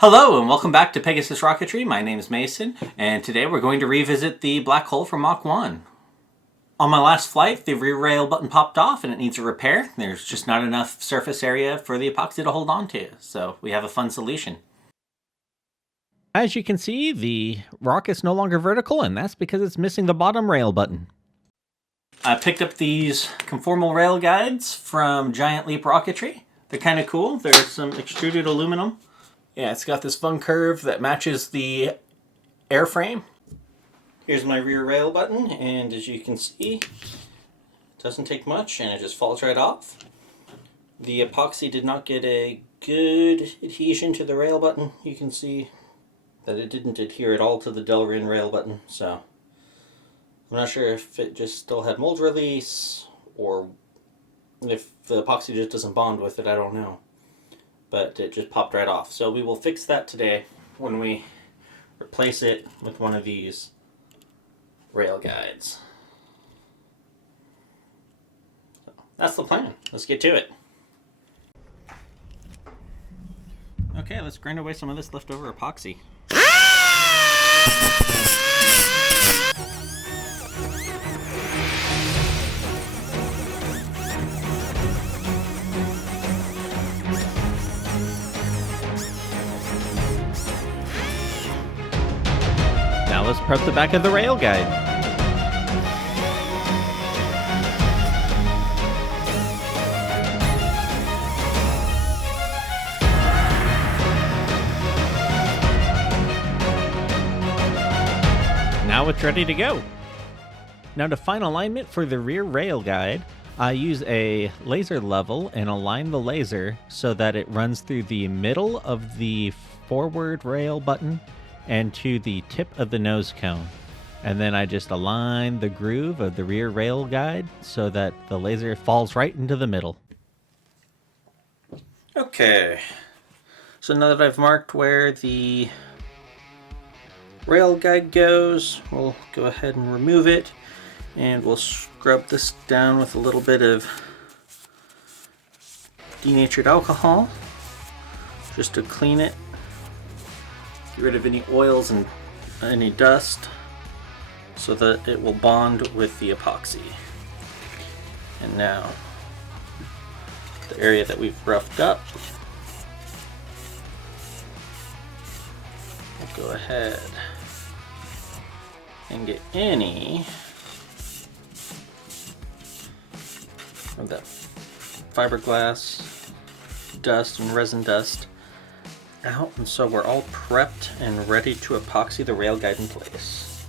Hello and welcome back to Pegasus Rocketry. My name is Mason, and today we're going to revisit the black hole from Mach 1. On my last flight, the rear rail button popped off and it needs a repair. There's just not enough surface area for the epoxy to hold on to, so we have a fun solution. As you can see, the rock is no longer vertical, and that's because it's missing the bottom rail button. I picked up these conformal rail guides from Giant Leap Rocketry. They're kind of cool. There's some extruded aluminum. Yeah, it's got this fun curve that matches the airframe. Here's my rear rail button, and as you can see, it doesn't take much and it just falls right off. The epoxy did not get a good adhesion to the rail button. You can see that it didn't adhere at all to the Delrin rail button, so I'm not sure if it just still had mold release or if the epoxy just doesn't bond with it, I don't know. But it just popped right off. So we will fix that today when we replace it with one of these rail guides. So that's the plan. Let's get to it. Okay, let's grind away some of this leftover epoxy. Now let's prep the back of the rail guide. Now it's ready to go. Now to find alignment for the rear rail guide, I use a laser level and align the laser so that it runs through the middle of the forward rail button and to the tip of the nose cone. And then I just align the groove of the rear rail guide so that the laser falls right into the middle. Okay, so now that I've marked where the rail guide goes, we'll go ahead and remove it, and we'll scrub this down with a little bit of denatured alcohol just to clean it. Get rid of any oils and any dust so that it will bond with the epoxy. And now the area that we've roughed up, we'll go ahead and get any of that fiberglass dust and resin dust out, and so we're all prepped and ready to epoxy the rail guide in place.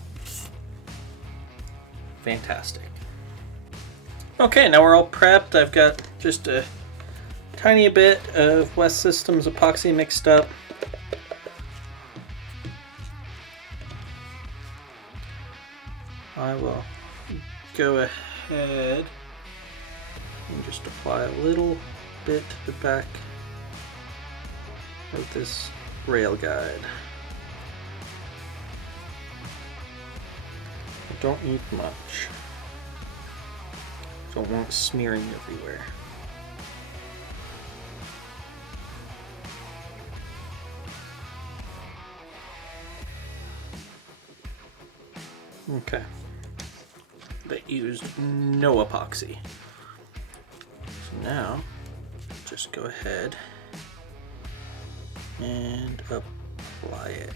Fantastic. Okay, now we're all prepped. I've got just a tiny bit of West Systems epoxy mixed up. I will go ahead and just apply a little bit to the back of this rail guide. I don't need much. Don't want it smearing everywhere. Okay. They used no epoxy. So now, just go ahead and apply it.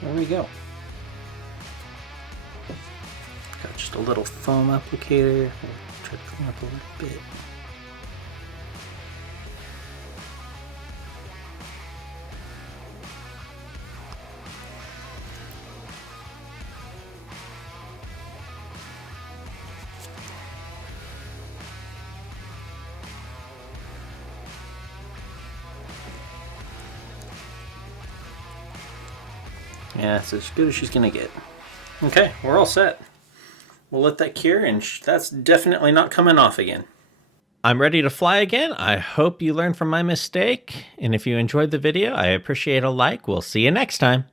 There we go. Got just a little foam applicator. I'll try to clean up a little bit. Yeah, it's as good as she's gonna get. Okay, we're all set. We'll let that cure, and that's definitely not coming off again. I'm ready to fly again. I hope you learned from my mistake. And if you enjoyed the video, I appreciate a like. We'll see you next time.